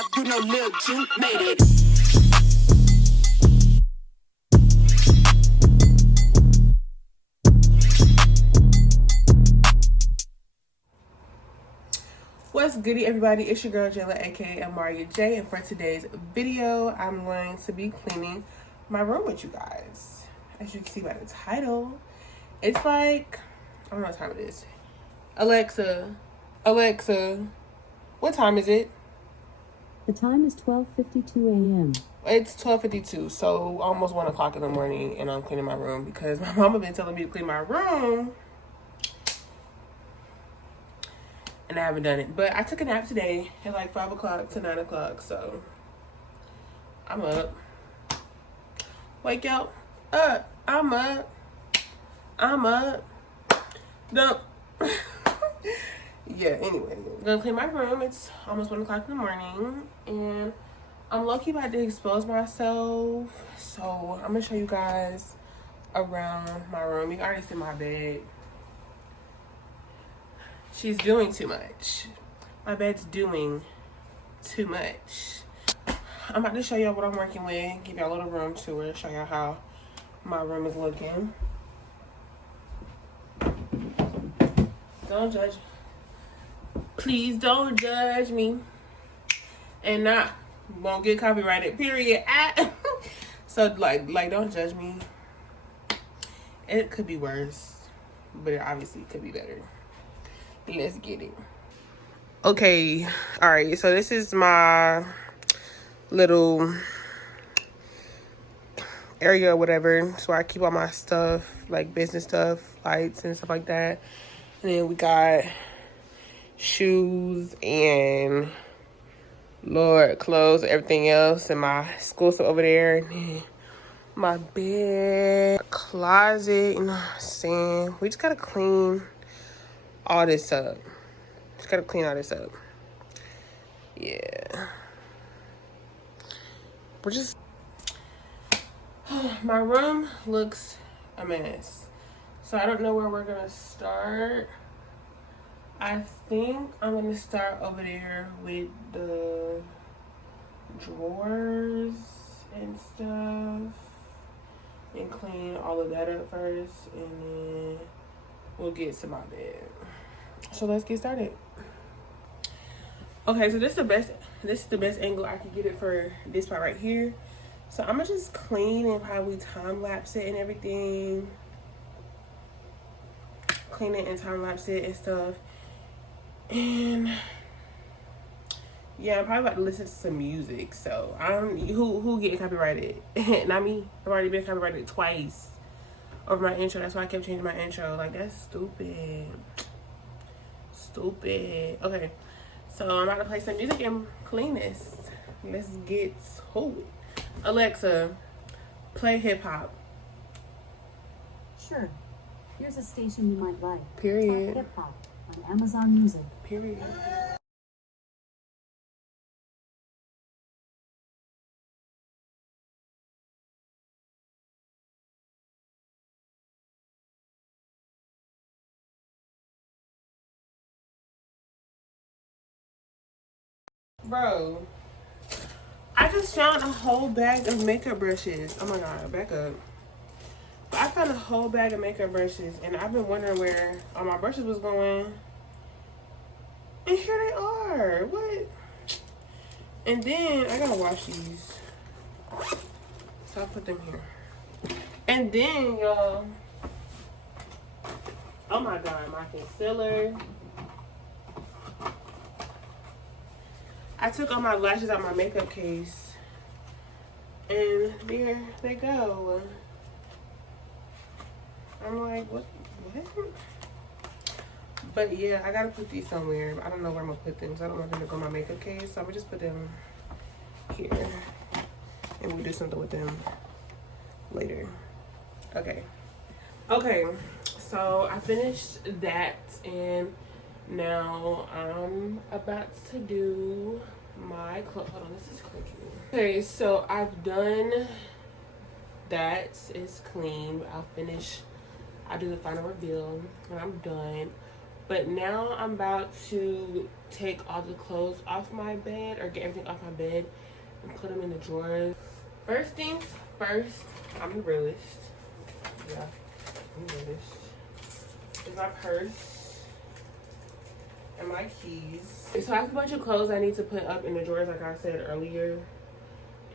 vibe, you know Lil Juke made it. What's goody, everybody? It's your girl JALA, aka 𝙤𝙤𝙘𝙞, and for today's video, I'm going to be cleaning my room with you guys. As you can see by the title, it's like, I don't know what time it is. Alexa, what time is it? The time is 12:52 a.m. It's 12:52, so almost 1 o'clock in the morning, and I'm cleaning my room because my mama been telling me to clean my room, and I haven't done it. But I took a nap today at like 5 o'clock to 9 o'clock, so I'm up. Wake y'all up. I'm up. No. Yeah, anyway, I'm gonna clean my room. It's almost 1 o'clock in the morning, and I'm low-key about to expose myself. So I'm gonna show you guys around my room. You can already see my bed. She's doing too much. My bed's doing too much. I'm about to show y'all what I'm working with, give y'all a little room tour, show y'all how my room is looking. Don't judge. Please don't judge me. And won't get copyrighted, period. So like don't judge me. It could be worse, but it obviously could be better. Let's get it. Okay, all right, so this is my little area or whatever. So I keep all my stuff, like business stuff, lights and stuff like that. And then we got shoes and clothes, everything else, and my school stuff over there. And then my bed, closet, you know what I'm saying? We just gotta clean all this up. Just gotta clean all this up. Yeah. We're just... My room looks a mess. So I don't know where we're gonna start. I think I'm gonna start over there with the drawers and stuff and clean all of that up first, and then we'll get to my bed. So let's get started. Okay, so this is the best angle I can get it for this part right here. So I'm gonna just clean and probably time lapse it and everything. Clean it and time lapse it and stuff. And yeah, I'm probably about to listen to some music. So who getting copyrighted? Not me. I've already been copyrighted twice over my intro. That's why I kept changing my intro. Like, that's stupid. Okay, so I'm about to play some music and clean this. Let's get to it. Alexa, play hip hop. Sure. Here's a station you might like. Period. Hip hop on Amazon Music. Period. Bro, I just found a whole bag of makeup brushes. Oh my god, back up. I found a whole bag of makeup brushes, and I've been wondering where all my brushes was going. And here they are. What? And then I gotta wash these, so I put them here. And then, y'all, oh my god, my concealer. I took all my lashes out of my makeup case, and there they go. I'm like, what? But yeah, I gotta put these somewhere. I don't know where I'm gonna put them, so I don't want them to go in my makeup case. So I'm gonna just put them here, and we'll do something with them later. Okay, so I finished that, and now I'm about to do my clothes. Hold on, this is cooking. Okay, so I've done that. It's clean. I'll do the final reveal when I'm done. But now I'm about to take all the clothes off my bed, or get everything off my bed and put them in the drawers. First things first, I'm the realist. Yeah, I'm the realist. Is my purse and my keys. So I have a bunch of clothes I need to put up in the drawers, like I said earlier.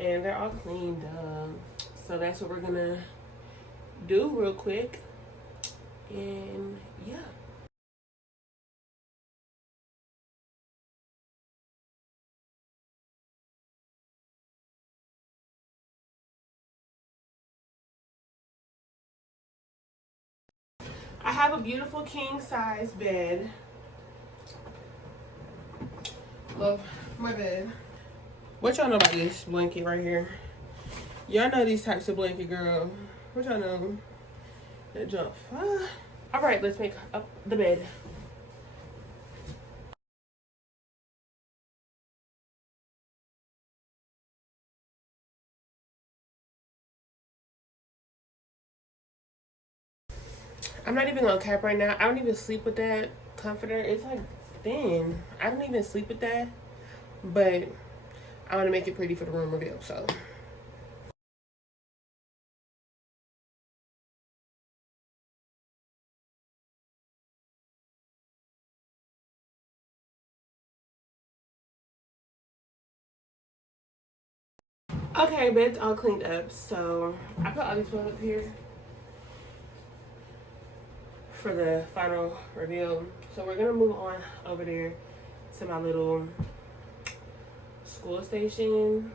And they're all cleaned up. So that's what we're gonna do real quick. And yeah. I have a beautiful king size bed. Love my bed. What y'all know about this blanket right here? Y'all know these types of blanket, girl. What y'all know? That jump. All right, let's make up the bed. I'm not even gonna cap right now. I don't even sleep with that comforter. It's like thin. I don't even sleep with that, but I want to make it pretty for the room reveal. So. Okay, bed's all cleaned up. So I put all these clothes up here for the final reveal. So we're gonna move on over there to my little school station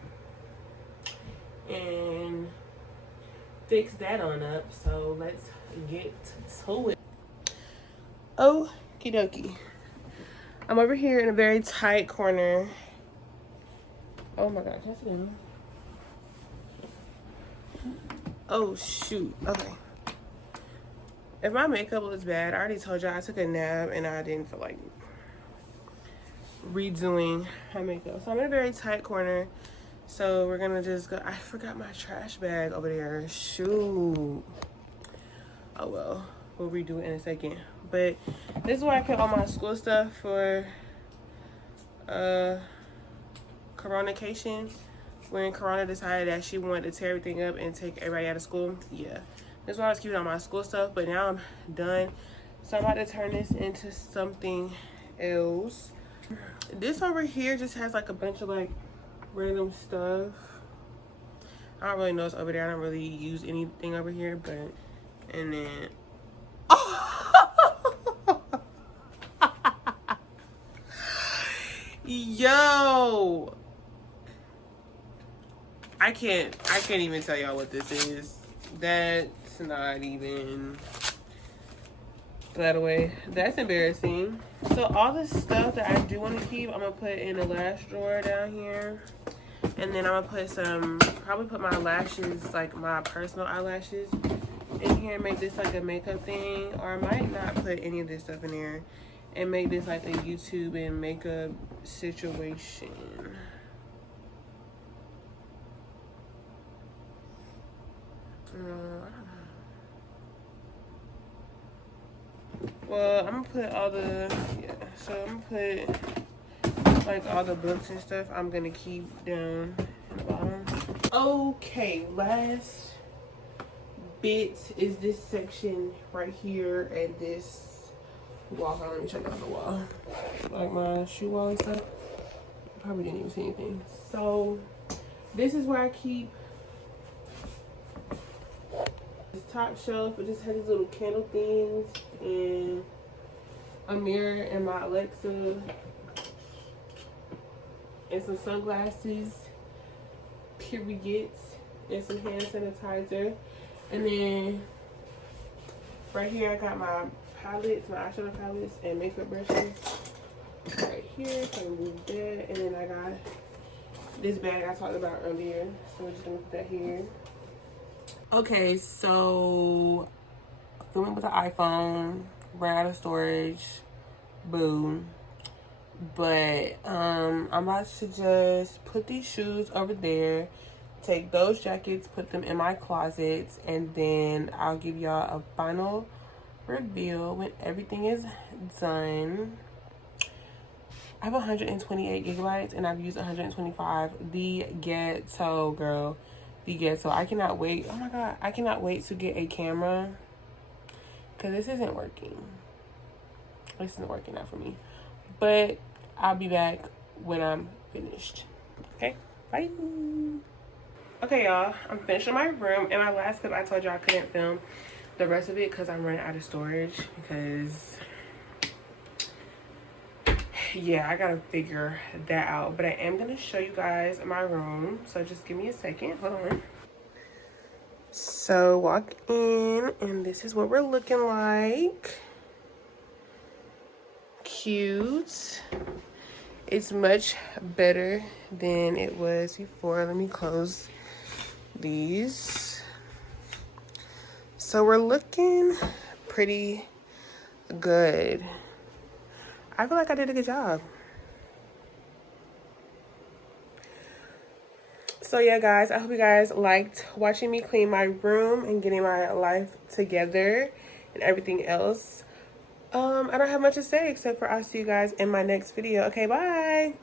and fix that on up. So let's get to it. Okie dokie. I'm over here in a very tight corner. Oh my god, can I sit down? Oh shoot. Okay. If my makeup looks bad, I already told y'all I took a nap and I didn't feel like redoing my makeup. So I'm in a very tight corner. So we're gonna just go. I forgot my trash bag over there. Shoot. Oh well, we'll redo it in a second. But this is where I put all my school stuff for Coronication. When Corona decided that she wanted to tear everything up and take everybody out of school. Yeah. That's why I was keeping all my school stuff, but now I'm done. So I'm about to turn this into something else. This over here just has like a bunch of like random stuff. I don't really know what's over there. I don't really use anything over here, but and then yo, I can't even tell y'all what this is. That's not even, by the way, that's embarrassing. So all the stuff that I do want to keep, I'm gonna put in the lash drawer down here, and then I'm gonna put probably put my lashes, like my personal eyelashes, in here and make this like a makeup thing, or I might not put any of this stuff in there and make this like a YouTube and makeup situation. Well, I'm gonna put all the, so I'm gonna put like all the books and stuff I'm gonna keep down in the bottom. Okay, last bit is this section right here and this wall. Let me check out the wall. Like my shoe wall and stuff. Probably didn't even see anything. So this is where I keep this top shelf. It just has these little candle things and a mirror and my Alexa and some sunglasses, periods, and some hand sanitizer. And then right here I got my palettes, my eyeshadow palettes and makeup brushes right here. So I'm gonna move that. And then I got this bag I talked about earlier. So we're just gonna put that here. Okay, so filming with the iPhone, ran out of storage, boo. But I'm about to just put these shoes over there, take those jackets, put them in my closet, and then I'll give y'all a final reveal when everything is done. I have 128 gigabytes and I've used 125. The ghetto, girl. The ghetto. I cannot wait. Oh my god. I cannot wait to get a camera. Because this isn't working. This isn't working out for me. But I'll be back when I'm finished. Okay? Bye. Okay, y'all. I'm finishing my room. In my last clip, I told y'all I couldn't film the rest of it because I'm running out of storage. Because... yeah, I gotta figure that out, but I am gonna show you guys my room, so just give me a second. Hold on. So walk in and this is what we're looking like. Cute. It's much better than it was before. Let me close these. So we're looking pretty good. I feel like I did a good job. So yeah, guys, I hope you guys liked watching me clean my room and getting my life together and everything else. I don't have much to say except for I'll see you guys in my next video. Okay, bye.